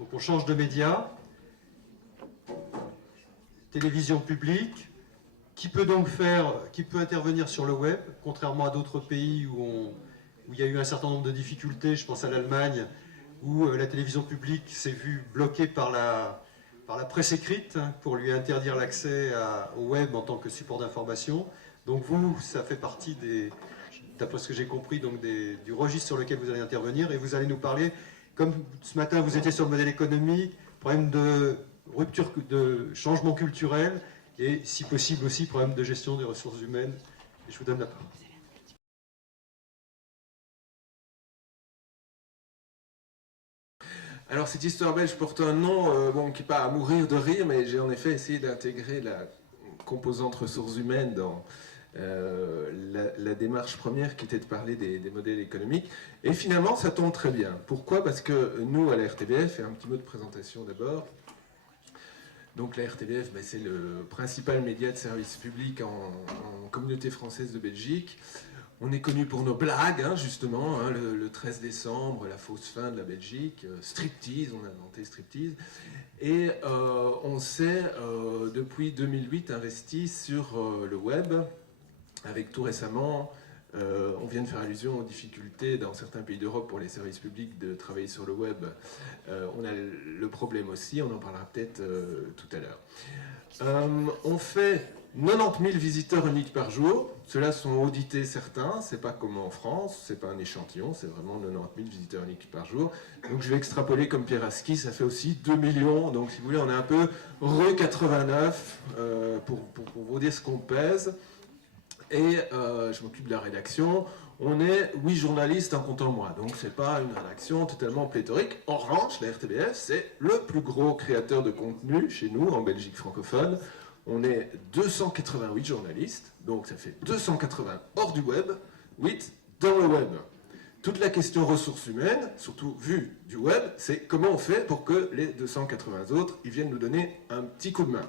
Donc on change de média, télévision publique, qui peut intervenir sur le web, contrairement à d'autres pays où il y a eu un certain nombre de difficultés, je pense à l'Allemagne, où la télévision publique s'est vue bloquée par la presse écrite pour lui interdire l'accès au web en tant que support d'information. Donc vous, ça fait partie d'après ce que j'ai compris, donc du registre sur lequel vous allez intervenir, et vous allez nous parler, comme ce matin vous étiez sur le modèle économique, problème de rupture, de changement culturel, et si possible aussi problème de gestion des ressources humaines. Et je vous donne la parole. Alors cette histoire belge porte un nom qui n'est pas à mourir de rire, mais j'ai en effet essayé d'intégrer la composante ressources humaines dans la démarche première qui était de parler des modèles économiques. Et finalement, ça tombe très bien. Pourquoi? Parce que nous, à la RTBF, et un petit mot de présentation d'abord, donc la RTBF, c'est le principal média de service public en communauté française de Belgique. On est connu pour nos blagues, justement, le 13 décembre, la fausse fin de la Belgique, striptease, on a inventé striptease. Et on s'est, depuis 2008, investi sur le web, avec tout récemment, on vient de faire allusion aux difficultés dans certains pays d'Europe pour les services publics de travailler sur le web. On a le problème aussi, on en parlera peut-être tout à l'heure. On fait 90 000 visiteurs uniques par jour. Ceux-là sont audités certains, c'est pas comme en France, c'est pas un échantillon, c'est vraiment 90 000 visiteurs uniques par jour. Donc je vais extrapoler comme Pierre Aski, ça fait aussi 2 millions. Donc si vous voulez, on est un peu re-89 pour vous dire ce qu'on pèse. Et je m'occupe de la rédaction. On est 8 journalistes en comptant moi, donc c'est pas une rédaction totalement pléthorique. En revanche, la RTBF, c'est le plus gros créateur de contenu chez nous, en Belgique francophone. On est 288 journalistes, donc ça fait 280 hors du web, 8 dans le web. Toute la question ressources humaines, surtout vue du web, c'est comment on fait pour que les 280 autres, ils viennent nous donner un petit coup de main.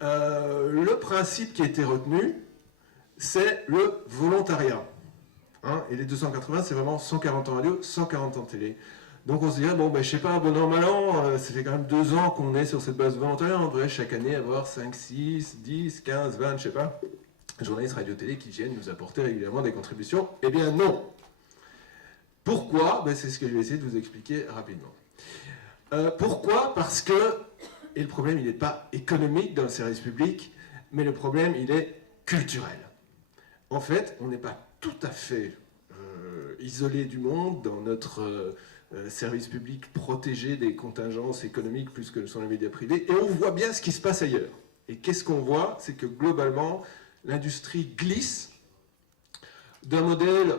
Le principe qui a été retenu, c'est le volontariat. Et les 280, c'est vraiment 140 en radio, 140 en télé. Donc on se dirait, bon, je sais pas, bon an, mal an, ça fait quand même 2 ans qu'on est sur cette base de volontariat, on devrait chaque année avoir 5, 6, 10, 15, 20, je sais pas, journalistes radio-télé qui viennent nous apporter régulièrement des contributions. Eh bien non. Pourquoi? C'est ce que je vais essayer de vous expliquer rapidement. Pourquoi? Parce que, et le problème, il n'est pas économique dans le service public, mais le problème, il est culturel. En fait, on n'est pas tout à fait isolé du monde dans notre service public protégé des contingences économiques plus que sont les médias privés, et on voit bien ce qui se passe ailleurs. Et qu'est-ce qu'on voit? C'est que globalement, l'industrie glisse d'un modèle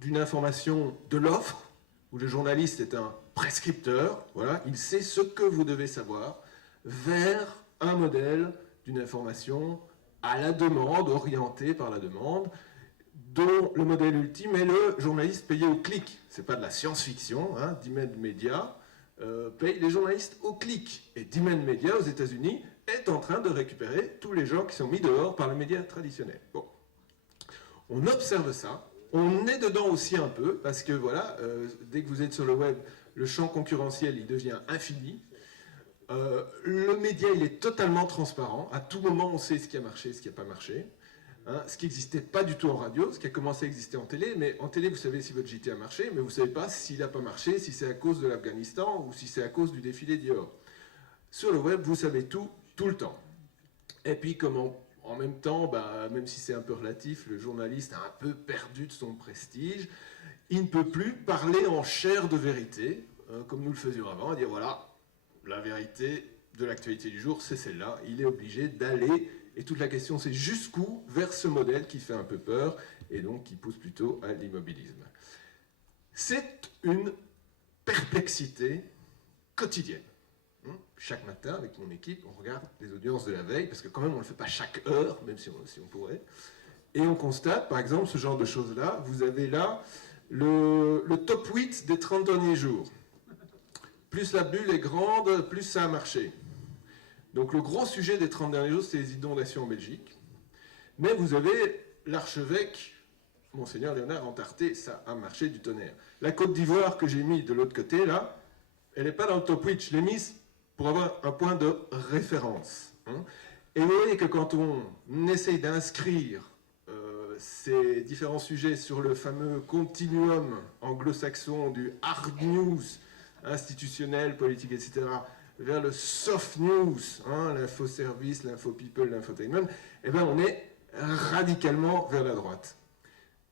d'une information de l'offre, où le journaliste est un prescripteur, voilà, il sait ce que vous devez savoir, vers un modèle d'une information à la demande, orienté par la demande, dont le modèle ultime est le journaliste payé au clic. Ce n'est pas de la science-fiction, Demand Media paye les journalistes au clic. Et Demand Media, aux États-Unis, est en train de récupérer tous les gens qui sont mis dehors par le média traditionnel. Bon. On observe ça, on est dedans aussi un peu, parce que voilà, dès que vous êtes sur le web, le champ concurrentiel, il devient infini. Le média, il est totalement transparent. À tout moment, on sait ce qui a marché, ce qui n'a pas marché. Ce qui n'existait pas du tout en radio, ce qui a commencé à exister en télé. Mais en télé, vous savez si votre JT a marché, mais vous ne savez pas s'il n'a pas marché, si c'est à cause de l'Afghanistan ou si c'est à cause du défilé Dior. Sur le web, vous savez tout, tout le temps. Et puis, comme en même temps, même si c'est un peu relatif, le journaliste a un peu perdu de son prestige. Il ne peut plus parler en chair de vérité, comme nous le faisions avant, et dire voilà, la vérité de l'actualité du jour, c'est celle-là. Il est obligé d'aller, et toute la question c'est jusqu'où, vers ce modèle qui fait un peu peur, et donc qui pousse plutôt à l'immobilisme. C'est une perplexité quotidienne. Chaque matin, avec mon équipe, on regarde les audiences de la veille, parce que quand même on ne le fait pas chaque heure, même si on pourrait, et on constate, par exemple, ce genre de choses-là. Vous avez là le top 8 des 30 derniers jours. Plus la bulle est grande, plus ça a marché. Donc le gros sujet des 30 derniers jours, c'est les inondations en Belgique. Mais vous avez l'archevêque, Monseigneur Léonard Antarté, ça a marché du tonnerre. La Côte d'Ivoire que j'ai mis de l'autre côté, là, Elle n'est pas dans le top 8, je l'ai mise pour avoir un point de référence. Hein. Et vous voyez que quand on essaye d'inscrire ces différents sujets sur le fameux continuum anglo-saxon du hard news institutionnel, politique, etc., vers le soft news, hein, l'infoservice, l'infopeople, l'infotainment, eh bien on est radicalement vers la droite.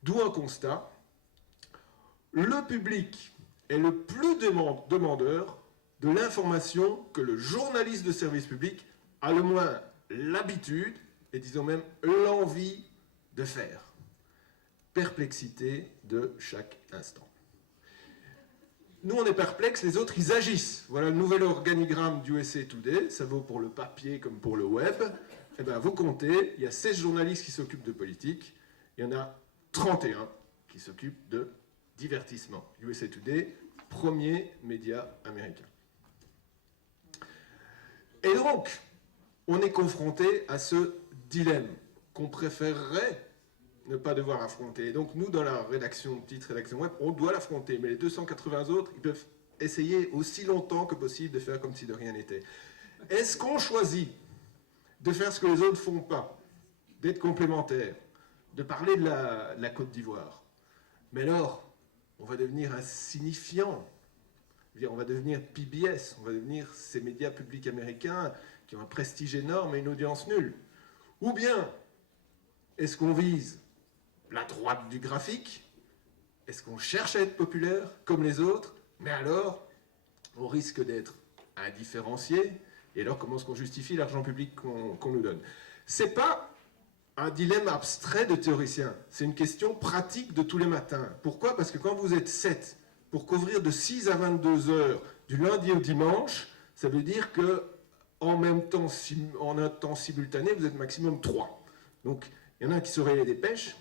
D'où un constat, le public est le plus demandeur de l'information que le journaliste de service public a le moins l'habitude, et disons même l'envie de faire. Perplexité de chaque instant. Nous, on est perplexes, les autres, ils agissent. Voilà le nouvel organigramme du USA Today, ça vaut pour le papier comme pour le web. Eh bien, vous comptez, il y a 16 journalistes qui s'occupent de politique, il y en a 31 qui s'occupent de divertissement. USA Today, premier média américain. Et donc, on est confronté à ce dilemme qu'on préférerait ne pas devoir affronter. Et donc nous, dans la rédaction, petite rédaction web, on doit l'affronter. Mais les 280 autres, ils peuvent essayer aussi longtemps que possible de faire comme si de rien n'était. Est-ce qu'on choisit de faire ce que les autres ne font pas, d'être complémentaires, de parler de la Côte d'Ivoire? Mais alors, on va devenir insignifiant. On va devenir PBS, on va devenir ces médias publics américains qui ont un prestige énorme et une audience nulle. Ou bien, est-ce qu'on vise la droite du graphique? Est-ce qu'on cherche à être populaire comme les autres? Mais alors, on risque d'être indifférencié. Et alors, comment est-ce qu'on justifie l'argent public qu'on nous donne? C'est pas un dilemme abstrait de théoricien. C'est une question pratique de tous les matins. Pourquoi? Parce que quand vous êtes 7 pour couvrir de 6 à 22 heures du lundi au dimanche, ça veut dire que en même temps, en un temps simultané, vous êtes maximum 3. Donc, il y en a un qui surveille les dépêches,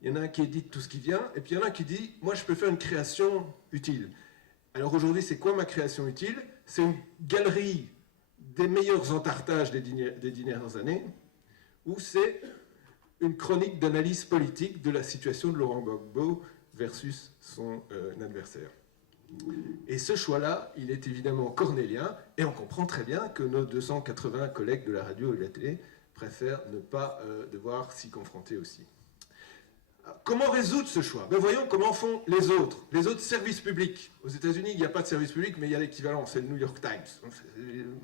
il y en a un qui édite tout ce qui vient, et puis il y en a un qui dit « Moi, je peux faire une création utile ». Alors aujourd'hui, c'est quoi ma création utile? C'est une galerie des meilleurs entartages des 10 dernières années, ou c'est une chronique d'analyse politique de la situation de Laurent Gbagbo versus son adversaire. Et ce choix-là, il est évidemment cornélien, et on comprend très bien que nos 280 collègues de la radio et de la télé préfèrent ne pas devoir s'y confronter aussi. Comment résoudre ce choix? Ben voyons comment font les autres services publics. Aux États-Unis, il n'y a pas de service public, mais il y a l'équivalent, c'est le New York Times. Une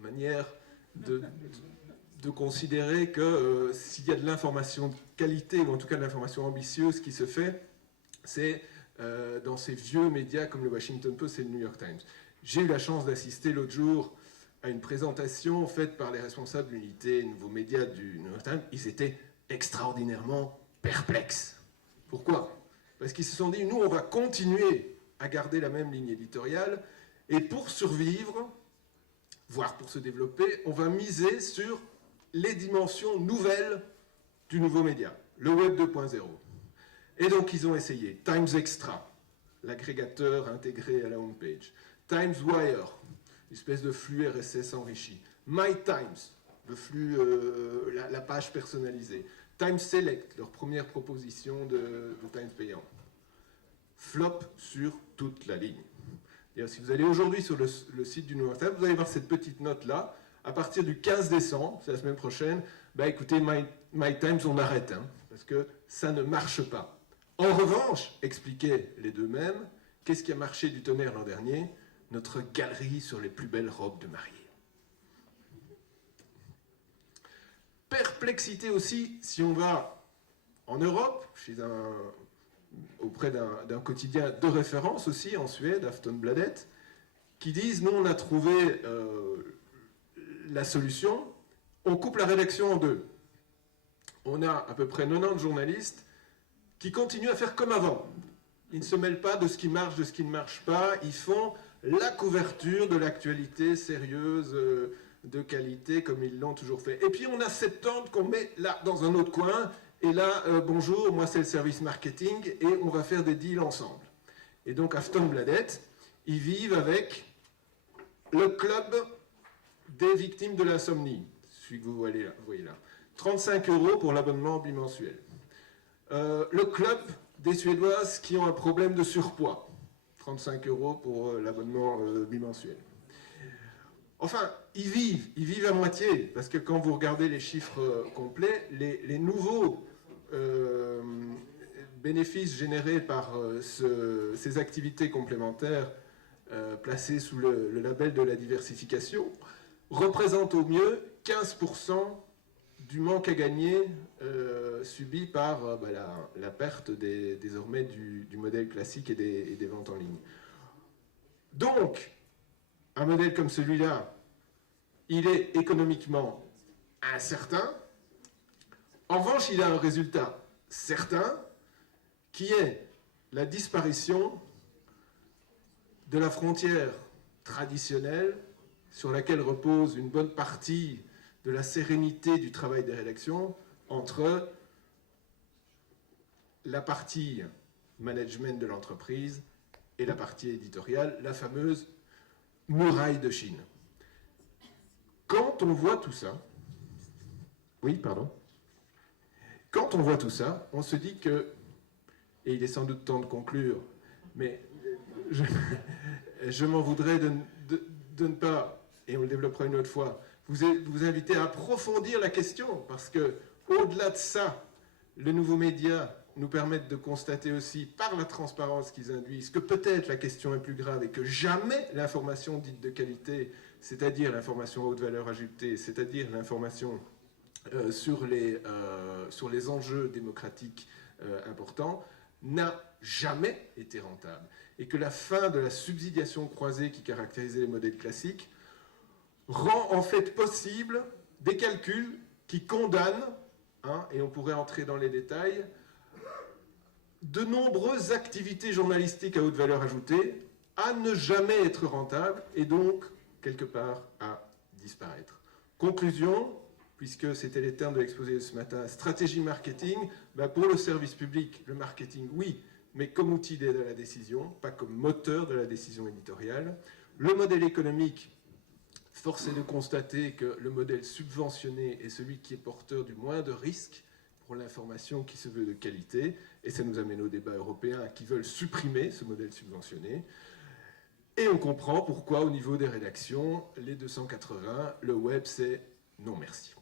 manière de considérer que s'il y a de l'information de qualité, ou en tout cas de l'information ambitieuse qui se fait, c'est dans ces vieux médias comme le Washington Post et le New York Times. J'ai eu la chance d'assister l'autre jour à une présentation faite par les responsables de l'unité nouveaux médias du New York Times. Ils étaient extraordinairement perplexes. Pourquoi? Parce qu'ils se sont dit, nous, on va continuer à garder la même ligne éditoriale, et pour survivre, voire pour se développer, on va miser sur les dimensions nouvelles du nouveau média, le Web 2.0. Et donc, ils ont essayé Times Extra, l'agrégateur intégré à la homepage, Times Wire, une espèce de flux RSS enrichi, My Times, le flux, la page personnalisée, Times Select, leur première proposition de Times payant. Flop sur toute la ligne. Et si vous allez aujourd'hui sur le site du New York Times, vous allez voir cette petite note-là. À partir du 15 décembre, c'est la semaine prochaine, bah écoutez, My Times, on arrête, hein, parce que ça ne marche pas. En revanche, expliquaient les deux mêmes, qu'est-ce qui a marché du tonnerre l'an dernier? Notre galerie sur les plus belles robes de mariée. Perplexité aussi, si on va en Europe, auprès d'un quotidien de référence aussi, en Suède, Aftonbladet, qui disent, nous on a trouvé la solution, on coupe la rédaction en deux. On a à peu près 90 journalistes qui continuent à faire comme avant. Ils ne se mêlent pas de ce qui marche, de ce qui ne marche pas, ils font la couverture de l'actualité sérieuse, de qualité, comme ils l'ont toujours fait. Et puis on a 70 qu'on met là, dans un autre coin, et là, bonjour, moi c'est le service marketing, et on va faire des deals ensemble. Et donc Aftonbladet, ils vivent avec le club des victimes de l'insomnie, celui que vous voyez là. 35 € pour l'abonnement bimensuel. Le club des Suédoises qui ont un problème de surpoids, 35 € pour l'abonnement bimensuel. Enfin, ils vivent à moitié, parce que quand vous regardez les chiffres complets, les nouveaux bénéfices générés par ces activités complémentaires placées sous le label de la diversification représentent au mieux 15% du manque à gagner subi par la perte désormais du modèle classique et des ventes en ligne. Donc, un modèle comme celui-là, il est économiquement incertain. En revanche, il a un résultat certain, qui est la disparition de la frontière traditionnelle sur laquelle repose une bonne partie de la sérénité du travail des rédactions entre la partie management de l'entreprise et la partie éditoriale, la fameuse muraille de Chine. Quand on voit tout ça, quand on voit tout ça, on se dit que, et il est sans doute temps de conclure, mais je m'en voudrais de ne pas, et on le développera une autre fois, vous inviter à approfondir la question, parce que au-delà de ça, les nouveaux médias nous permettent de constater aussi, par la transparence qu'ils induisent, que peut-être la question est plus grave et que jamais l'information dite de qualité, c'est-à-dire l'information à haute valeur ajoutée, c'est-à-dire l'information sur les enjeux démocratiques importants, n'a jamais été rentable. Et que la fin de la subsidiation croisée qui caractérisait les modèles classiques rend en fait possible des calculs qui condamnent, et on pourrait entrer dans les détails, de nombreuses activités journalistiques à haute valeur ajoutée à ne jamais être rentables et donc, quelque part, à disparaître. Conclusion, puisque c'était les termes de l'exposé de ce matin, stratégie marketing, pour le service public, le marketing, oui, mais comme outil d'aide à la décision, pas comme moteur de la décision éditoriale. Le modèle économique, force est de constater que le modèle subventionné est celui qui est porteur du moins de risques pour l'information qui se veut de qualité, et ça nous amène au débat européen qui veulent supprimer ce modèle subventionné. Et on comprend pourquoi, au niveau des rédactions, les 280, le web, c'est non merci.